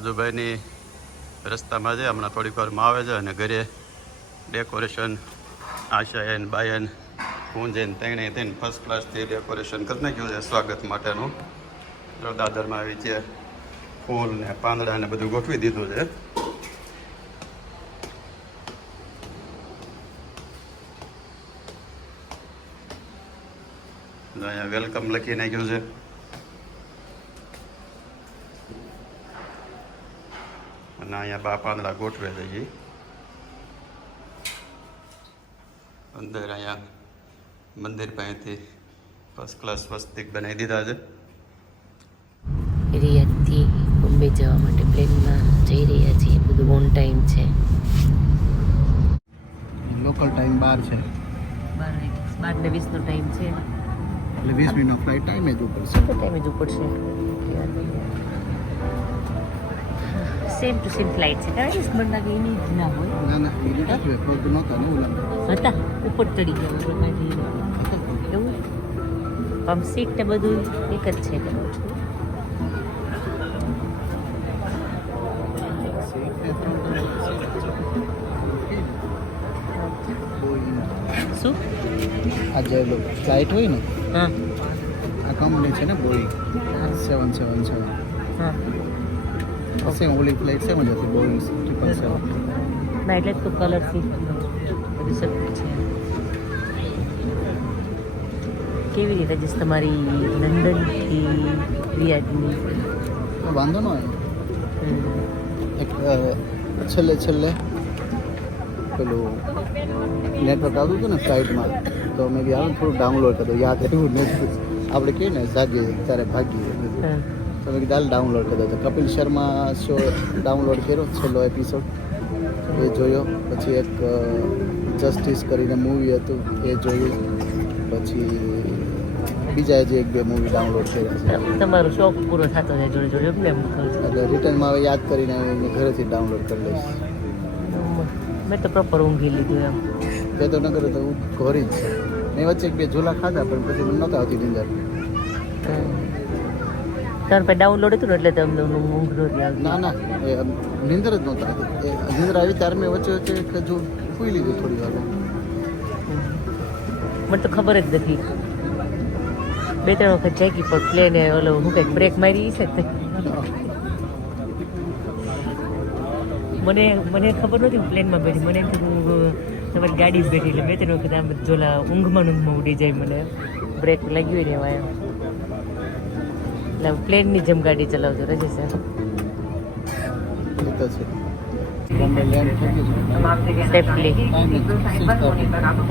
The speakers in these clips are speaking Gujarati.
રાજુભાઈની રસ્તામાં છે. હમણાં થોડીક વારમાં આવે છે અને ઘરે ડેકોરેશન આશાયન બાયન, હું જઈને તેણે તેને ફર્સ્ટ ક્લાસથી ડેકોરેશન કરી નાખ્યું છે સ્વાગત માટેનું. દાદરમાં આવી છે ફૂલ ને પાંદડા ને બધું ગોઠવી દીધું છે. અહીંયા વેલકમ લખી નાખ્યું છે. અને અહીંયા બા પાંદડા ગોઠવે છે જી. અંદર અહીંયા મંદિર પાસેથી ફર્સ્ટ ક્લાસ સ્વસ્તિક બનાવી દીધા છે. રિયાદથી બોમ્બે જવા માટે પ્લેનમાં જઈ રહ્યા છીએ. બધું ઓન ટાઈમ છે. લોકલ ટાઈમ બાર છે. બાર બાર ને વીસનો ટાઈમ છે. એટલે વીસ મિનિટનો ફ્લાઇટ ટાઈમે જ ઉપડશે તો ટાઈમે જ ઉપડશે સેમ ટુ સેમ ફ્લાઇટ છે કારણ કે લાગે એની જ ના હોય ના ના એ રીતે જ હોય કોઈ નહોતા ને ઓલા હતા ઉપર ચડી ગયા કાઢી એવું પમ્પ સીટ ને બધું એક જ છે. શું? આ જે ફ્લાઇટ હોય ને હા. આ કંપની છે ને બોઈંગ સેવન સેવન સેવન હા. સેમ ઓલી ફ્લાઇટ સેમ જ હતી બોઈંગ ટ્રિપલ સેવન ના એટલે તો બધું સરખું છે કેવી રીતે જશ તમારી લંડનથી રિયાદની વાંધો ન આવે એક છેલ્લે છેલ્લે પેલું નેટવર્ક આવતું હતું ને ફ્લાઇટમાં તો મેં બી આવે થોડું ડાઉનલોડ કર્યું યાદ એવું નથી આપણે કહીએ ને જાગીએ ત્યારે ભાગીએ તો મેં કીધું ડાઉનલોડ કર્યો તો કપિલ શર્મા શો ડાઉનલોડ કર્યો છેલ્લો એપિસોડ એ જોયો. પછી એક જસ્ટિસ કરીને મૂવી હતું એ જોયું. પછી બીજા જે એક બે મૂવી ડાઉનલોડ કર્યા છે. તમારો શોખ પૂરો થતો જાય જોડે જોડે એટલે એમ એટલે રિટર્નમાં હવે યાદ કરીને હું ઘરેથી ડાઉનલોડ કરી લઈશ મેં તો પ્રોપર ઊંઘી લીધું એમ. તે તો ન કરે તો હું ઘોરી જ મેં વચ્ચે એક બે ઝોલા ખાધા પણ પછી મને નહોતા આવતી નીંદર. તાર પાસે ડાઉનલોડ હતું ને એટલે તમને ઊંઘ નહોતી આવતી. ના ના એ નીંદર જ નહોતા નિંદર આવી ત્યારે મેં વચ્ચે વચ્ચે જો સુઈ લીધું થોડી વાર મને તો ખબર જ નથી. બે ત્રણ વખત જાગી પણ પ્લેને ઓલો હું કંઈક બ્રેક મારી છે મને મને ખબર નહોતી પ્લેનમાં બેઠી. મને કીધું તમારી ગાડી બેઠી. એટલે બે ત્રણ વખત આમ જોલા ઊંઘમાં ઊંઘમાં ઉડી જાય મને. બ્રેક લાગ્યું રહેવાય ને એવા એટલે પ્લેનની જેમ ગાડી ચલાવજો રજે સર.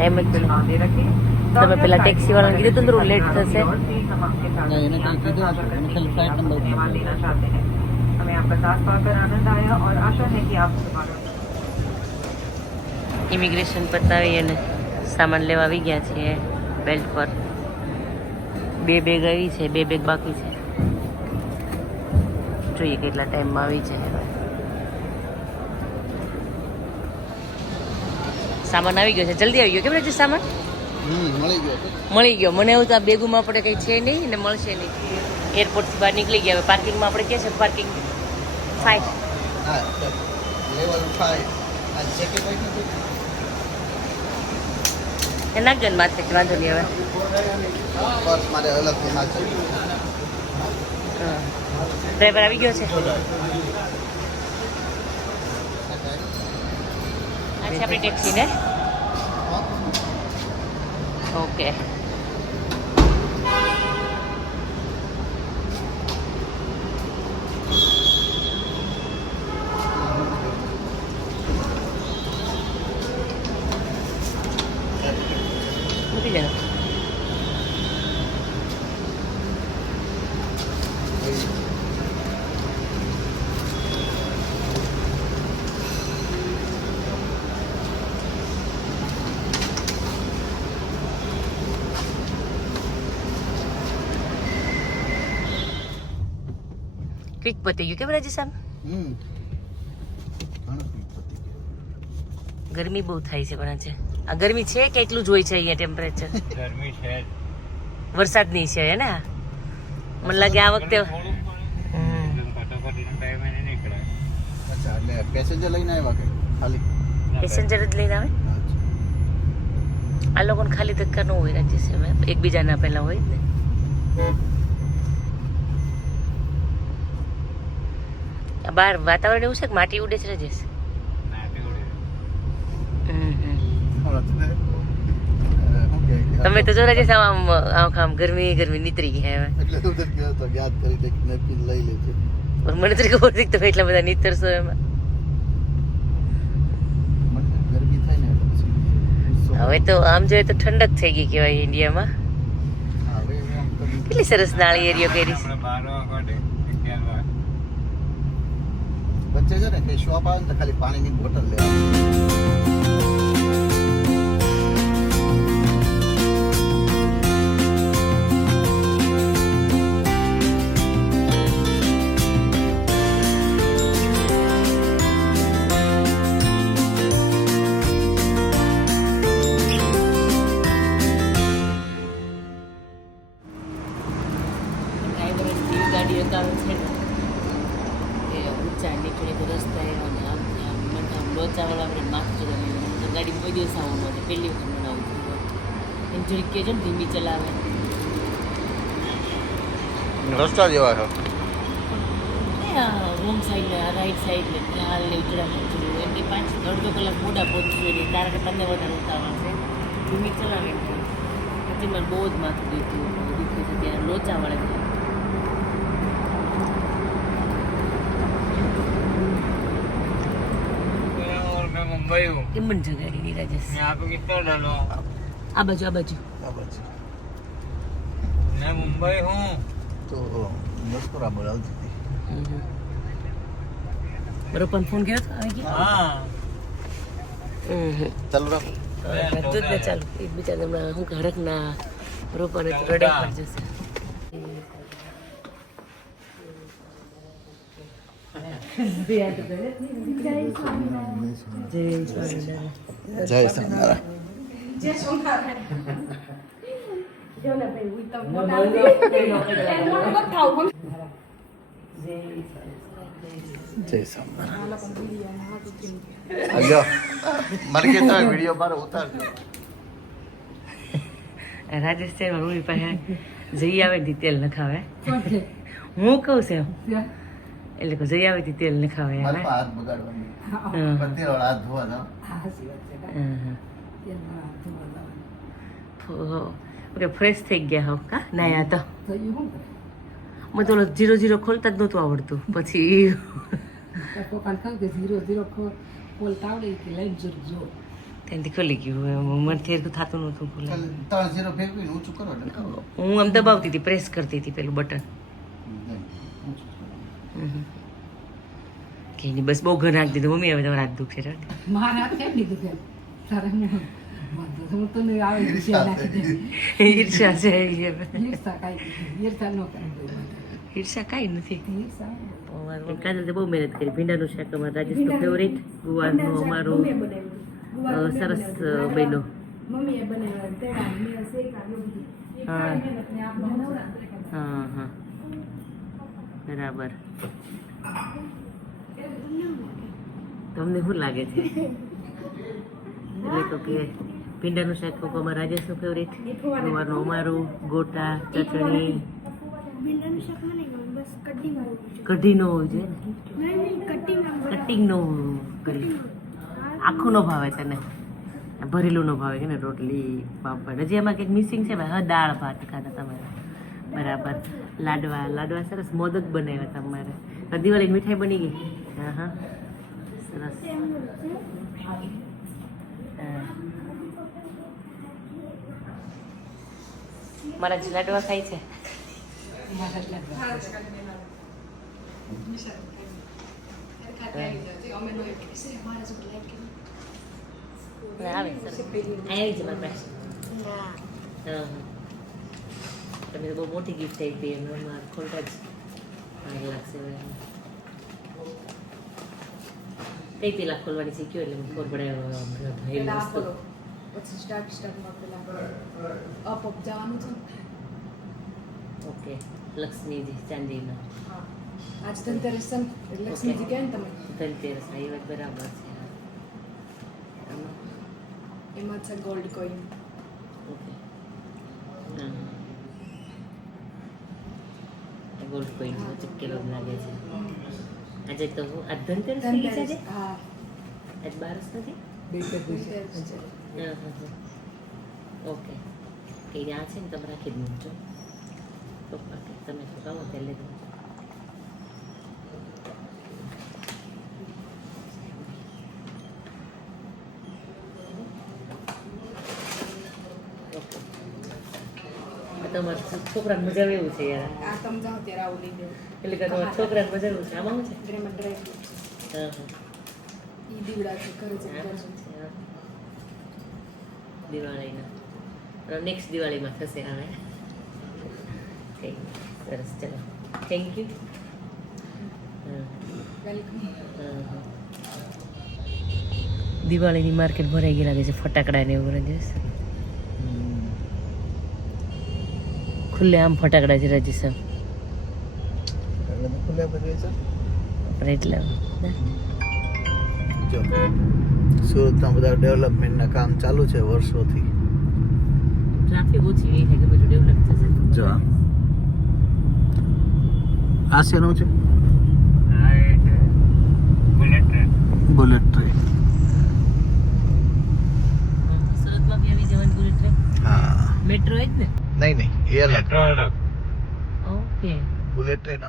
એમ જ તમે પેલા ટેક્સી વાળાને કીધું હતું લેટ થશે? ઇમિગ્રેશન પતાવી અને સામાન લેવા આવી ગયા છીએ બેલ્ટ પર. બે બેગ આવી છે બે બેગ બાકી છે. જોઈએ કેટલા ટાઈમમાં આવી છે સામાન આવી ગયો છે. જલ્દી આવી ગયો. કેમ છે સામાન? હમ મળી ગયો મળી ગયો. મને એવું તો આ બેગુમાં આપણે કંઈ છે નહીં ને મળશે નહીં. એરપોર્ટથી બહાર નીકળી ગયા. હવે પાર્કિંગમાં આપણે ક્યાં છે? પાર્કિંગ ફાઇવ હા લેવલ ફાઈવ આ જેકેટ વાંધો નહીં હવે. મારે અલગથી હા. ડ્રાઈવર આવી ગયો છે. આ છે આપણી ટેક્સી ને ઓકે મૂકી દેજો ક્વિક પતી ગયું કેમ ગયું. ગરમી બહુ થાય છે. પણ છે આ ગરમી છે કે એટલું જ હોય છે અહીંયા ટેમ્પરેચર ગરમી છે વરસાદ નહીં છે હે ને મને લાગે આ વખતે પેસેન્જર લઈને આવ્યા કે ખાલી? પેસેન્જર જ લઈને આવે? આ લોકોને ખાલી ધક્કા ન હોય રાજ્ય એકબીજાના પહેલા હોય ને. બહાર વાતાવરણ એવું છે કે માટી ઉડે છે રાજેશ. તમે તો જો રાજેશ આમ આમ આમ આમ ગરમી ગરમી નીતરી ગયા હવે. એટલે ઉધર ગયો તો યાદ કરી દે નેપકિન લઈ લેજે પણ મને તો ખબર હતી તમે એટલા બધા નીતરશો એમાં. હવે તો આમ જોઈએ તો ઠંડક થઈ ગઈ કહેવાય ઇન્ડિયામાં. તો કેટલી સરસ નાળી એરિયો કરી છે. વચ્ચે છે ને કઈ શોપ આવે ને તો ખાલી પાણીની બોટલ લેવાની એમ થોડીક કહેજો ને ધીમી ચલાવે રસ્તા જેવા છે રોંગ સાઈડ ને રાઈટ સાઈડ ને ત્યાં ને ઉચડામાં ઉચડ્યું એમ કે પાંચ અડધો કલાક મોડા પહોંચવું એટલે તારા કે તમને વધારે ઉતાવળ છે ધીમી ચલાવે એટલે પછી મને બહુ જ માથું દુખ્યું દુખ્યું છે ત્યાં લોચાવાળા ગયા કેમ મને જગાડી ની રાજેશ આ બાજુ આ બાજુ. આ બાજુ. મુંબઈ હું? તો મસ્કરા બોલાવતી હતી. બરોબર ફોન કર્યો હતો આવી ગયો? હા. ચાલો રાખો. બધું જ ને ચાલુ. એક બિચારા હમણાં શું ઘરક ના રોપાને તો રડે પર જશે. જય સ્વામિનારાયણ. જય સ્વામિનારાયણ. જય તારે વીડિયો ઉતારજો રાજેશ છે પાસે જઈ આવે ને તેલ નખાવે હું કહું છું એટલે કે જઈ આવે તેલ નખાવે હાથ બગાડવાની હાથ ધોવાના ઓકે ફ્રેશ થઈ ગયા હો કા? નાયા તો. મને તો જીરો જીરો ખોલતા જ નહોતું આવડતું. પછી ત્યાંથી ખોલી ગયું મનથી એટલું થતું નહોતું ઝીરો હું આમ દબાવતી હતી પ્રેસ કરતી હતી પેલું બટન કે બસ બહુ ઘર નાખી દીધું. મમ્મી હવે તમારા હાથ દુખે છે ઈર્ષા કાંઈ નથી કાજલ બહુ મહેનત કરી ભીંડાનું શાક અમારા રાજેશનું ફેવરેટ ગુવારનું અમારું સરસ એ હા. હા હા બરાબર તમને શું લાગે છે એટલે તો કે ભીંડાનું શાક તો અમારા રાજેશનું ફેવરેટ ગુવારનું અમારું ગોટા ચટણી. ગમે બસ કટિંગ હોવું કટિંગનો કરી આખું નો ભાવે તને. ભરેલું નો ભાવે કે ને રોટલી પાપડ. હજી એમાં કંઈક મિસિંગ છે ભાઈ? હા દાળ ભાત ખાતા તમારે. બરાબર. લાડવા લાડવા સરસ મોદક બનાવ્યા તમારે. દિવાળી મીઠાઈ બની ગઈ? હા હા. સરસ. મારા જ લાડવા ખાય છે. આવે છે મારા પાસે. હા હા. તમે તો બહુ મોટી ગિફ્ટ આપી એમ એમાં ખોટા જ. લાગશે કઈ પેલા ખોલવાની શીખ્યો એટલે ખબર પડે પેલા આપો પછી સ્ટાર્ટ સ્ટાર્ટમાં પેલા અપ અપ જવાનું છે ઓકે લક્ષ્મીજી ચાંદીના આજ ધનતેરસ લક્ષ્મીજી કહે ને તમે ધનતેરસ એ વાત બરાબર છે એમાં છે gold coin okay gold coin ચપકેલો જ લાગે છે આજે તો હું આ ધનતેરસ થઈ ગઈ છે આજે? હા. આજ બારસ નથી હા હા હા. ઓકે. કઈ આ છે ને તમે રાખી દઉં છો તો કે તમે તો કહો પહેલે લઈ દો ઓકે આ તમારા છોકરાને મજા આવે એવું છે યાર. આ સમજાવ ત્યારે આવું લઈ દેવું એટલે કે તમારા છોકરાને મજા એવું છે. આમાં શું છે? એમાં ડ્રાઈવ હા હા. ઈ દીવડા છે ઘર. છે. દિવાળીના. નેક્સ્ટ દિવાળીમાં થશે હવે. સરસ ચલો. થેન્ક યુ દિવાળીની માર્કેટ ભરાઈ ગઈ લાગે છે ફટાકડા ને એવું રાજેશ ખુલ્લે આમ ફટાકડા ખુલ્લે બધું છે એટલે. જો. સુરતના બધા ડેવલપમેન્ટના કામ ચાલુ છે વર્ષોથી? ટ્રાફિક ઓછી છે કે બધું ડેવલપ થશે? જો આ. શેનું છે? બુલેટ ટ્રેન સુરતમાં બી આવી જવાની બુલેટ ટ્રેન હા. મેટ્રો જ ને? નહીં નહીં એ અલગ ઓકે બુલેટ ટ્રેન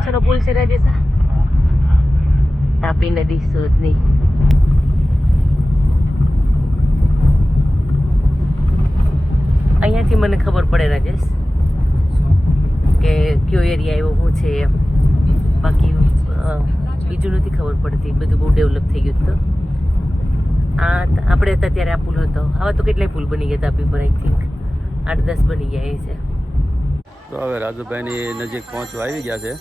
વરાછાનો પુલ છે રાજેશા તાપી નદી સુરતની અહીંયાથી મને ખબર પડે રાજેશ, કે કયો એરિયા એવો શું છે એમ. બાકી બીજું નથી ખબર પડતી, બધું બહુ ડેવલપ થઈ ગયું તો આ આપણે હતા ત્યારે આ પુલ હતો. આવા તો કેટલાય પુલ બની ગયા તાપી પર આઈ થિંક આઠ દસ બની ગયા એ છે. તો હવે રાજુભાઈની નજીક પહોંચવા આવી ગયા છે.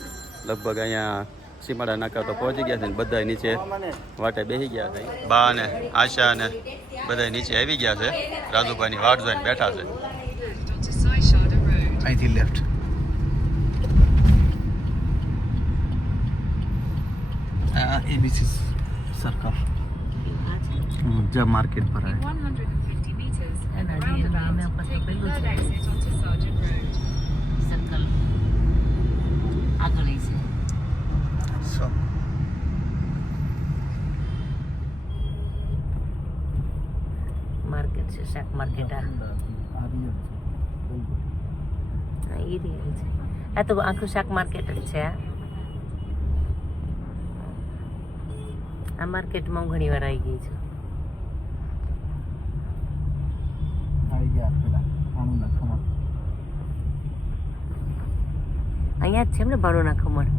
લગભગ અહીંયા સીમાડા નાકા તો પહોંચી ગયા છે ને બધા નીચે વાટે બેસી ગયા છે. બા ને આશા ને બધા નીચે આવી ગયા છે. રાજુભાઈની વાટ જોઈને બેઠા છે. અહીંથી લેફ્ટ આ એબીસી સર્કલ જ્યાં માર્કેટ પર સર્કલ આગળ છે સો માર્કેટ છે શાક માર્કેટ આ. એ રિયલ છે. આ તો આખું શાક માર્કેટ જ છે આ. આ માર્કેટમાં હું ઘણી વાર આવી ગઈ છું. અહીંયા જ છે એમ ને ભાડોના ખમણ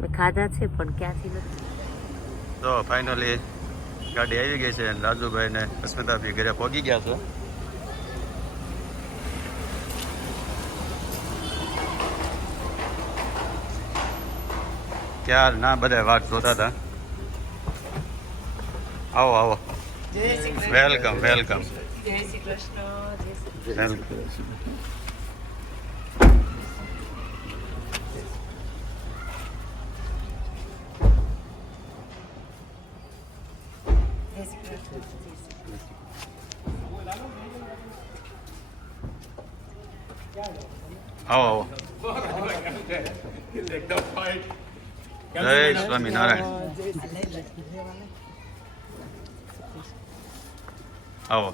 મેં ખાધા છે પણ ક્યાંથી નથી. તો ફાઇનલી ગાડી આવી ગઈ છે અને રાજુભાઈ ને અસ્મિતાભાઈ ઘરે પહોંચી ગયા છે. ક્યાર ના બધા વાટ જોતા હતા? આવો આવો. વેલકમ વેલકમ વેલકમ આવો આવો. જય સ્વામિનારાયણ આવો.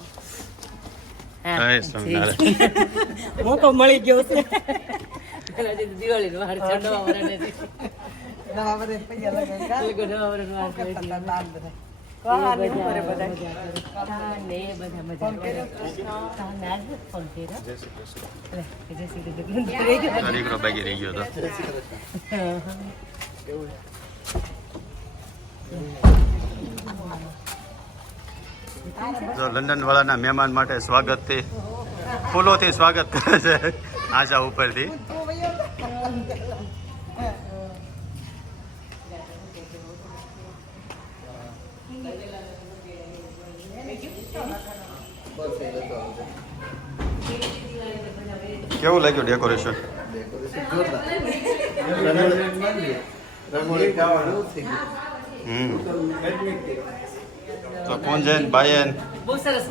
જય સ્વામિનારાયણ મોકો મળી ગયો છે. દિવાળી ચડવા વાળા નથી નવા દીકરો બાકી રહી ગયો હતો લંડન વાળાના મહેમાન માટે સ્વાગતથી ફૂલોથી સ્વાગત કરે છે આશા ઉપરથી બસ એ જતો આવજો કેવું લાગ્યું ડેકોરેશન તો કુંજન બાયન સરસ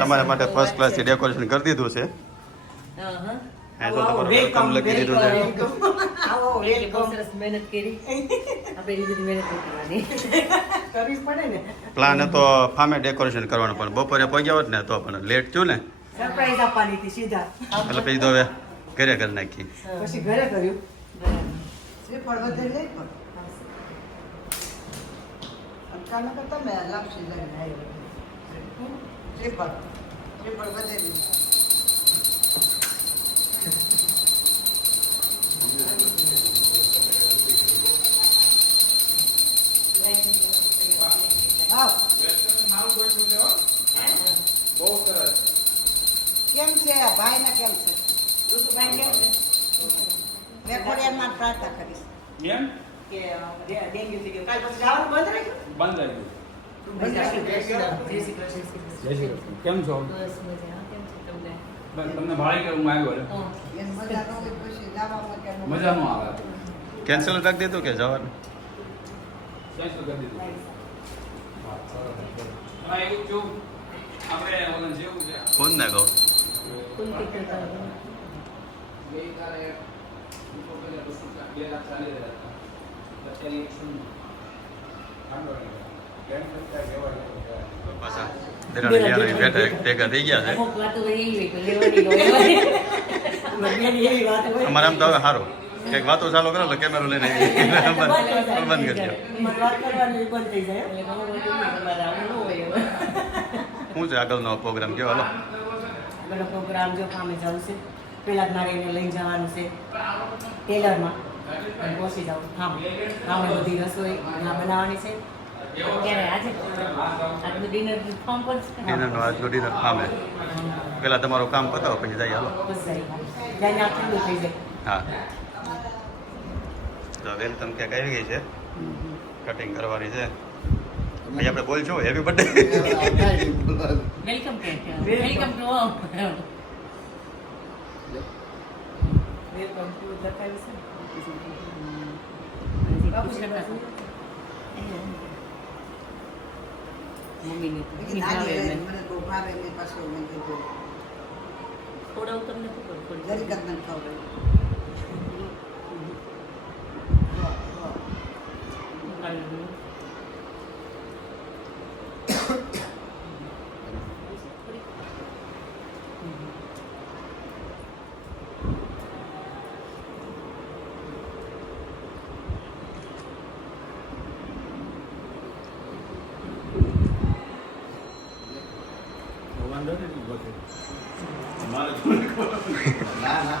તમારા માટે ફર્સ્ટ ક્લાસથી ડેકોરેશન કરી દીધું છે. એ તો તમારું વેલકમ લખી દીધું છે. એટલે બહુ સરસ મહેનત કરી. આપણે એ બધી મહેનત નથી કરવાની. પ્લાન હતો ફામે ડેકોરેશન કરવાનું પણ બપોરે પગ્યા હોત ને તો પણ લેટ થયું ને. સરપ્રાઈઝ આપવાની હતી સીધા. એટલે પછી તો હવે ઘરે કરી નાખી પછી ઘરે કર્યું. બરાબર. શ્રીફળ વધે લઈ પણ. અટકાના કરતા મેં લાપસી લઈને આવી. શ્રીફળ શ્રીફળ વધે આવ કેમ છે? ભાઈ ને કેમ છે? ઋતુભાઈ કેમ છે? મેં ખોડિયારમાં પ્રાર્થના કરીશ. એમ? કે ડેન્ગ્યુ થઈ ગયું. કાલ પછી જવાનું બંધ રાખ્યું? બંધ આવી જય શ્રી કૃષ્ણ. જય શ્રી કૃષ્ણ. જય શ્રી કૃષ્ણ. કેમ છો? બસ મજા. કેમ છે તમને? બસ તમને ભાડે કે હું આવ્યો એટલે? હા. એને મજા ન હોય પછી જવામાં કે ન મજા ન આવે કેન્સલ રાખી દીધું કે જવાનું? કેન્સલ કરી દીધું એમાં એવું થયું આપણે ઓલા જેવું છે. કોણ ને કહું એવી વાત હોય અમારે આમ તો હવે સારું કંઈક વાતો ચાલુ કરો એટલે કેમેરો લઈને બંધ બંધ કરી દો. શું છે આગળનો પ્રોગ્રામ કેવો હાલો આગળનો પ્રોગ્રામ જો કામે જવું છે. પહેલાં જ મારે એને લઈને જવાનું છે. ટેલરમાં. પહોંચી જાઉં. હા. કામે બધી રસોઈ ના બનાવવાની છે. પેલા તમારું કામ પતાવો પછી જઈ હાલો. હા. તો વેલકમ કેક આવી ગઈ છે. કટિંગ કરવાની છે. અહીં આપણે બોલશું હેપી બર્થડે વેલકમ કે વેલકમ ટુ વેલકમ ટુ લખાયું છે મમ્મીને ને મને બહુ ભાવે ને પાછું મેં કીધું થોડા તમને ખબર પડી જરીક જ મને ખબર ના ના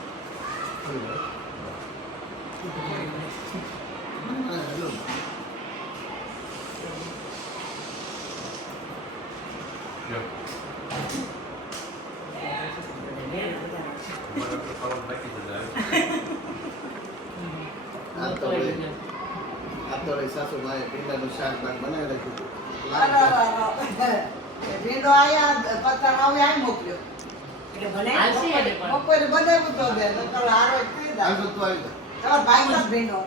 આ તો વળી- આ તો વળી સાસુમાએ ભીંડાનું શાક બાક બનાવી રાખ્યું હતું. ભીંડો આયા પથ્થર આવે આ મોકલ્યો એટલે ભલે હાલશે બનાવ્યું તો બે તો કલ હારો જ થઈ જાય. આવજો તો આવી જાઓ. તમારા ભાઈ નો ભીંડો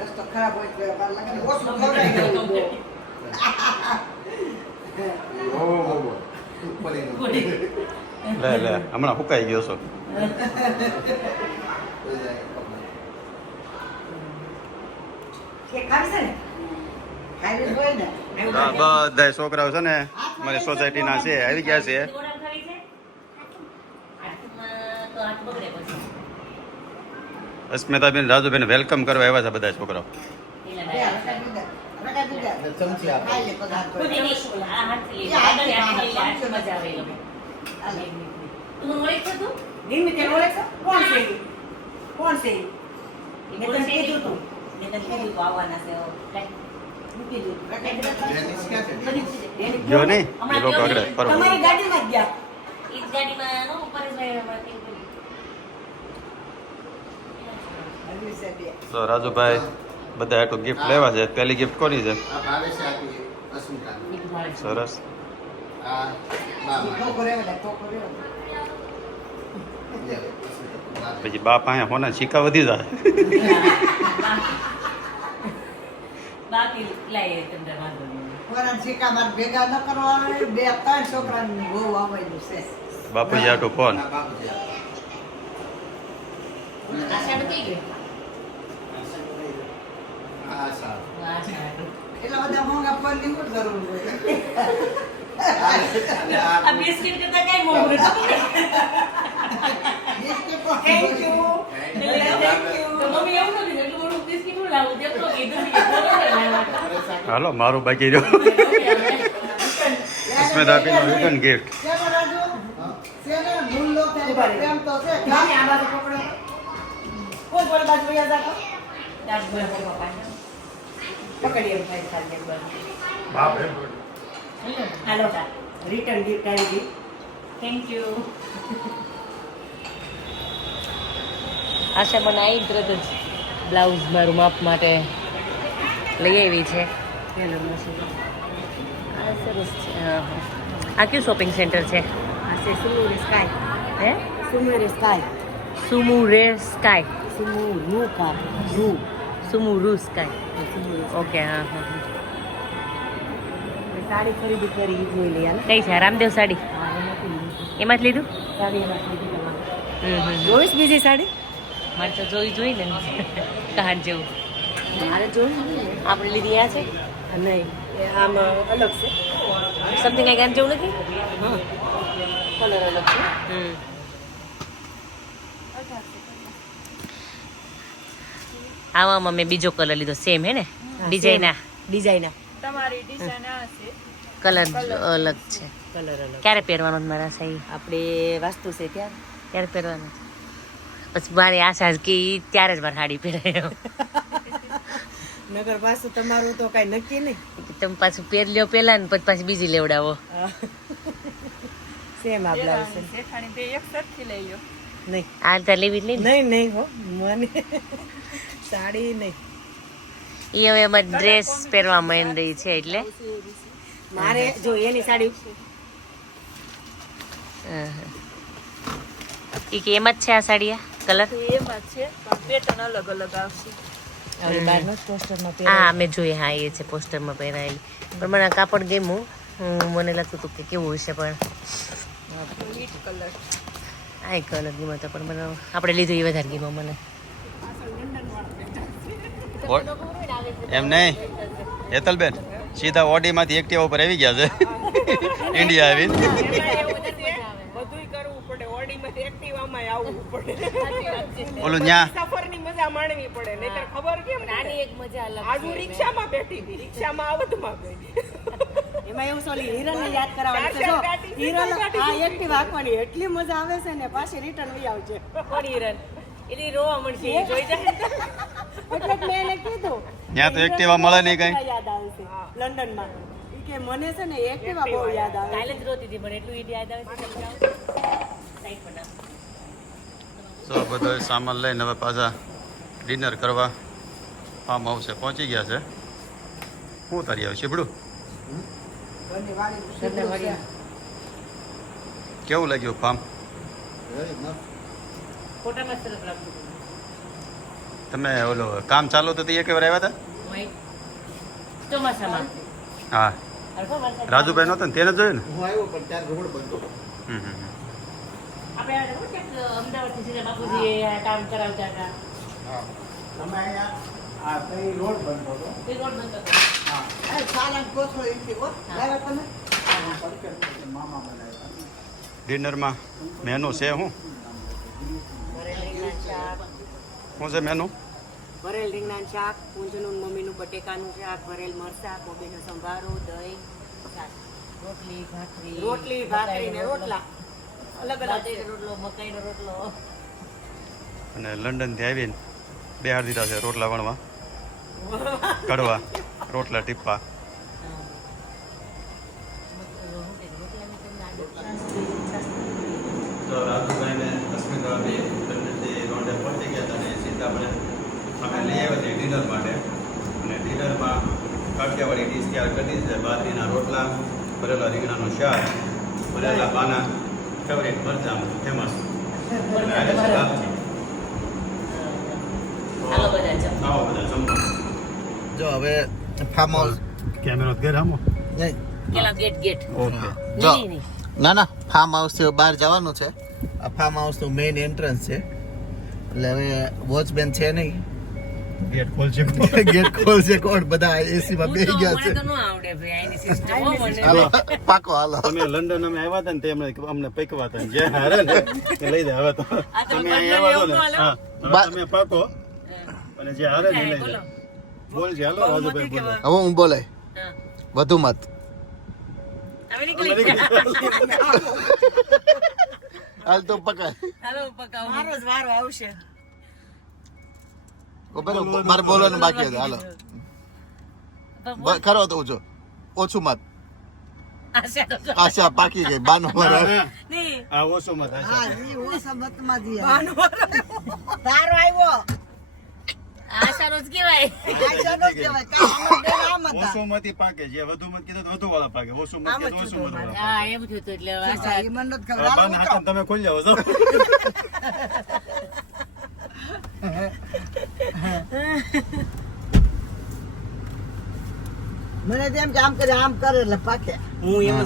રસ્તો ખરાબ હોય એટલે અમારે લાગે ઓછું ખવડાવી દેવું બહુ. ઉપર એનું. લે લે હમણાં ફૂકાઈ ગયો છો બધા છોકરાઓ છે ને મારી સોસાયટીના છે આવી ગયા છે હાથમાં તો હાથ બગડે પછી અસ્મિતાબેન રાજુબેન વેલકમ કરવા આવ્યા છે બધા છોકરાઓ કોણ છે? મેં કીધું નહીં એ લોકો. ફરવા ગયા ઈ ગાડીમાં કર્યું. હજુ છે બે. તો રાજુભાઈ બધા આટલું ગિફ્ટ લેવા છે. પહેલી ગિફ્ટ કોની છે. સરસ. બા. પછી બાપ અહીંયા હોના શીખા વધી જાય. બાપુજી આટલું ફોન. આશા કઈ ગઈ સારું. એટલા બધા મોંઘા ફોનની શું જરૂર હોય? આ આ બિસ્કિટ કરતા કઈ મોંઘું નથી. થેન્ક યુ મમ્મી એવું નથી એટલું બધું બિસ્કિટ હું લાવું? તેમ કીધું છે કે થોડું જ લાવવા. હાલો મારું બાકી પકડો. કોઈ બોલ બાજુ વયા જાતો? હાલો. રિટર્ન ગિફ્ટ આવી ગઈ થેન્ક યુ આશા મને આવી તરત જ બ્લાઉઝ મારું માપ માટે લઈ આવી છે. આ સરસ છે. આ કયું શોપિંગ સેન્ટર છે? આ છે સુમુરી સ્કાય હે? સુમુરી સ્કાય સુમુ રે સુમુ રૂ કા રૂ સુમુ રૂ સ્કાય ઓકે હા હા. સાડી ખરીદી કરી જોઈ લઈએ. કઈ છે રામદેવ સાડી. એમાં જ લીધું સાડી જોઈશ બીજી સાડી મારે તો જોઈ જોઈ ને કહાન જેવું મારે જોઈ આપણે લીધી આ છે નહીં એ આમ અલગ છે સમથિંગ કઈ જેવું નથી હા કલર અલગ છે હમ આવામાં મેં બીજો કલર લીધો સેમ હે ને? ડિઝાઇના ડિઝાઇના તમારી ડિઝાઇન આ છે? કલર અલગ છે. કલર અલગ. ક્યારે પહેરવાનો મારા સાઈ? આપણે વાસ્તુ છે ત્યાં ક્યારે પહેરવાનો પછી મારી આશા કે ત્યારે જ મારે સાડી પહેરાય નગર પાછું તમારું તો કઈ નક્કી નહીં. તમે પાછું પહેર લ્યો પેલા ને પછી પાછી બીજી લેવડાવો. સેમ આ બ્લાઉઝ છે. શેઠાણી બે એક સરખી લઈ લ્યો. નહીં. આ ત્યાં લેવી જ નહીં નહીં નહીં હો મને સાડી નહીં. એ હવે એમાં ડ્રેસ પહેરવા માંડી છે એટલે. મારે જો એની સાડી એ કે એમ જ છે આ સાડી આ કલર? જ છે પેટર્ન અલગ અલગ આવશે. હા મેં જોઈ હા એ છે પોસ્ટરમાં પહેરાયેલી. પણ મને કાપડ ગમ્યું. હું મને લાગતું હતું કે કેવું હશે પણ કલર આ કલર ગમ્યો હતો પણ મને આપણે લીધું એ વધારે ગમ્યો મને. એમ નહીં? હેતલબેન સીધા ઓડીમાંથી એક્ટિવા ઉપર આવી ગયા છે. ઇન્ડિયા આવી કરવું પડે ઓડીમાં એક્ટિવામાં આવવું પડે ઓલું ન્યા. સફરની મજા માણવી પડે નહીતર ખબર કેમ આની એક મજા અલગ આજ રિક્ષામાં બેઠી હતી રિક્ષામાં આવતમાં ગઈ એમાં એવું સોલી હિરણને યાદ કરાવવાની જો હિરણ આ એક્ટિવ રાખવાની એટલી મજા આવે છે ને પાછી રિટર્ન વહી આવશે કોણ હિરન? એની રોવા મળશે જોઈ જાય. એટલે મેં એને કીધું. ત્યાં તો એક્ટિવા મળે નહીં કઈ. યાદ આવશે લંડનમાં. ઈ કે મને છે ને એક્ટિવા બહુ યાદ આવે. કાલે જ રોતી હતી પણ એટલું ઈ યાદ આવે છે સાઈડ પર. તો બધો સામાન લઈને હવે પાછા ડિનર કરવા ફાર્મ હાઉસે પહોંચી ગયા છે. શું તારી આવ્યું શીબડું? કેવું લાગ્યું ફાર્મ ફોટામાં સરસ હતું. તમે ઓલો કામ ચાલુ તો તે એક વાર આવ્યા હતા? ચોમાસામાં. હા. રાજુભાઈ નહોતો ને? તેને જોયું ને? હું આવ્યો પણ ત્યારે રોડ બંધ હતો. હમ હમ હમ. આપણે આ ખબર છે કે અમદાવાદથી સીધા બાપુજી કામ કરાવતા હતા. તમે અહીંયા આ કઈ રોડ બંધ હતો? એ રોડ બંધ હતો? અરે સાલંગ કોથળો એમથી હો લાવ્યા તમે? ડિનરમાં મેનુ છે શાક શું છે મેનુ? ભરેલ રીંગણાનું શાક પૂંજનું મમ્મીનું બટેકાનું શાક ભરેલ મરચા કોબીનો સંભારો દહીં રોટલી ભાખરી રોટલી ભાખરી ને રોટલા. અલગ અલગ રોટલો મકાઈનો રોટલો. અને લંડનથી આવીને બે હાર દીધા છે રોટલા વણવા. કડવા રોટલા ટીપ્પા. તો અસ્મિતાભાઈ લંડનથી રોંડે પહોંચી ગયા હતા અને સીધા આપણે અમે લઈ આવ્યા છીએ ડિનર માટે. અને ડિનરમાં કાઠિયાવાડી ડીશ તૈયાર કરી છે. બાજરીના રોટલા ભરેલા રીંગણાનું શાક ભરેલા પાના ફેવરેટ મરચાં ફેમસ જો હવે ફાર્મ હાઉસ કેમેરો ઘેર આમો પેલા ગેટ ગેટ. ઓકે. જો. ના ના ફાર્મ હાઉસથી બહાર જવાનું છે. આ ફાર્મ હાઉસનું મેઇન એન્ટ્રન્સ છે. એટલે હવે વોચમેન છે નહીં. ગેટ ખોલશે ગેટ ખોલશે કોણ? બધા એસી માં હું બેસી ગયા છે. તો ન આવડે ભાઈ આની સિસ્ટમ હાલો પાકો હાલો. તમે લંડન અમે આવ્યા હતા ને તે અમને અમને પકવા હતા. જે હારે ને એ લઈ દે હવે તો તમે અહીંયા આવ્યા ન હા તમે પાકો. અને જે હારે ને લઈ બોલો. જાય. બોલ છે હાલો રાજુભાઈ બોલો. હવે હું બોલે વધુ મત. હવે નીકળી ગયા. હાલ તો પકડ. હાલો પકડ મારો જ વારો આવશે. મારે બોલવાનું બાકી હતું હાલો. ખરો તો ઓછો ઓછું મત. આશા. આશા પાકી ગઈ બાનો વારો આ ઓછો મત હશે તારો આવ્યો. જ ઓછો મતી પાકે જે વધુ મત કીધું તો વધુ વાળા પાકે. ઓછું મત કીધું ઓછું મત વાળા હા એમ થયું એટલે આશા એ મને નથી હવે તમે ખોલી જાઓ જાઓ. મને તેમ કે આમ કરે આમ કરે એટલે પાકે. હું એમ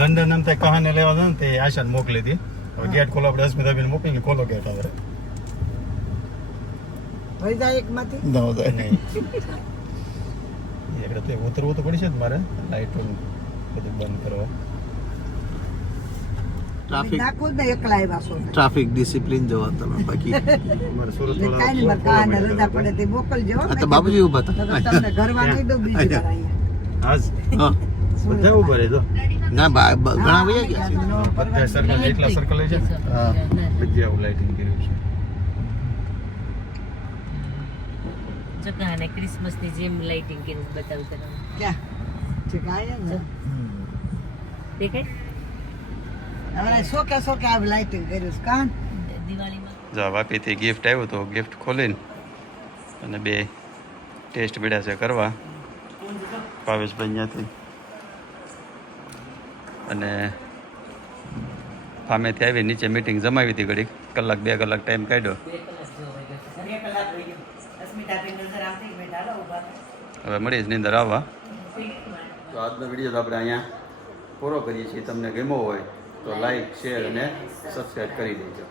લંડન એમ થાય કહાને લેવા જાય ને તે આશાને મોકલી હતી હવે ગેટ ખોલો આપણે અસ્મિતાબેન મોકલીને ખોલો ગેટ આવે જાય એક માંથી ન નહીં. તો ઉતરવું તો પડશે ને મારે. લાઈટ બધું બંધ કરવા. ટ્રાફિક નાખો ને એકલા આવ્યા છો ટ્રાફિક ડિસિપ્લિન જોવા તમે બાકી મારે સુરત એટલે કાંઈ નહીં મારે રજા પડે તે મોકલજો હો. આ તો બાબુજી ઊભા હતા તમને ઘરમાં નહીં દો બીજી વાર આજ? હા. બધા ઊભા રહેજો ના ઘણા વયા ગયા છે. બધા સર્કલ જેટલા સર્કલ છે હા. બધી આવું લાઇટિંગ કર્યું છે. જો કહાને ક્રિસમસની જેમ લાઇટિંગ કરીને બતાવું તને ક્યાં? ઠીક ને? દેખાય? શોકે શોકે આ લાઇટિંગ કર્યું કાન જા વાપીથી ગિફ્ટ આવ્યું તો ગિફ્ટ ખોલીને અને બે ટેસ્ટ બેડા છે કરવા. ભાવેશભાઈ અહીંયાથી અને ફામેથી આવી નીચે મીટિંગ જમાવી હતી ઘડીક. કલાક બે કલાક ટાઈમ કાઢ્યો. હવે મળી જ નીંદર આવવા. તો આજનો વીડિયો તો આપણે અહીંયા પૂરો કરીએ છીએ. તમને ગમ્યો હોય તો લાઈક શેર અને સબસ્ક્રાઈબ કરી દેજો.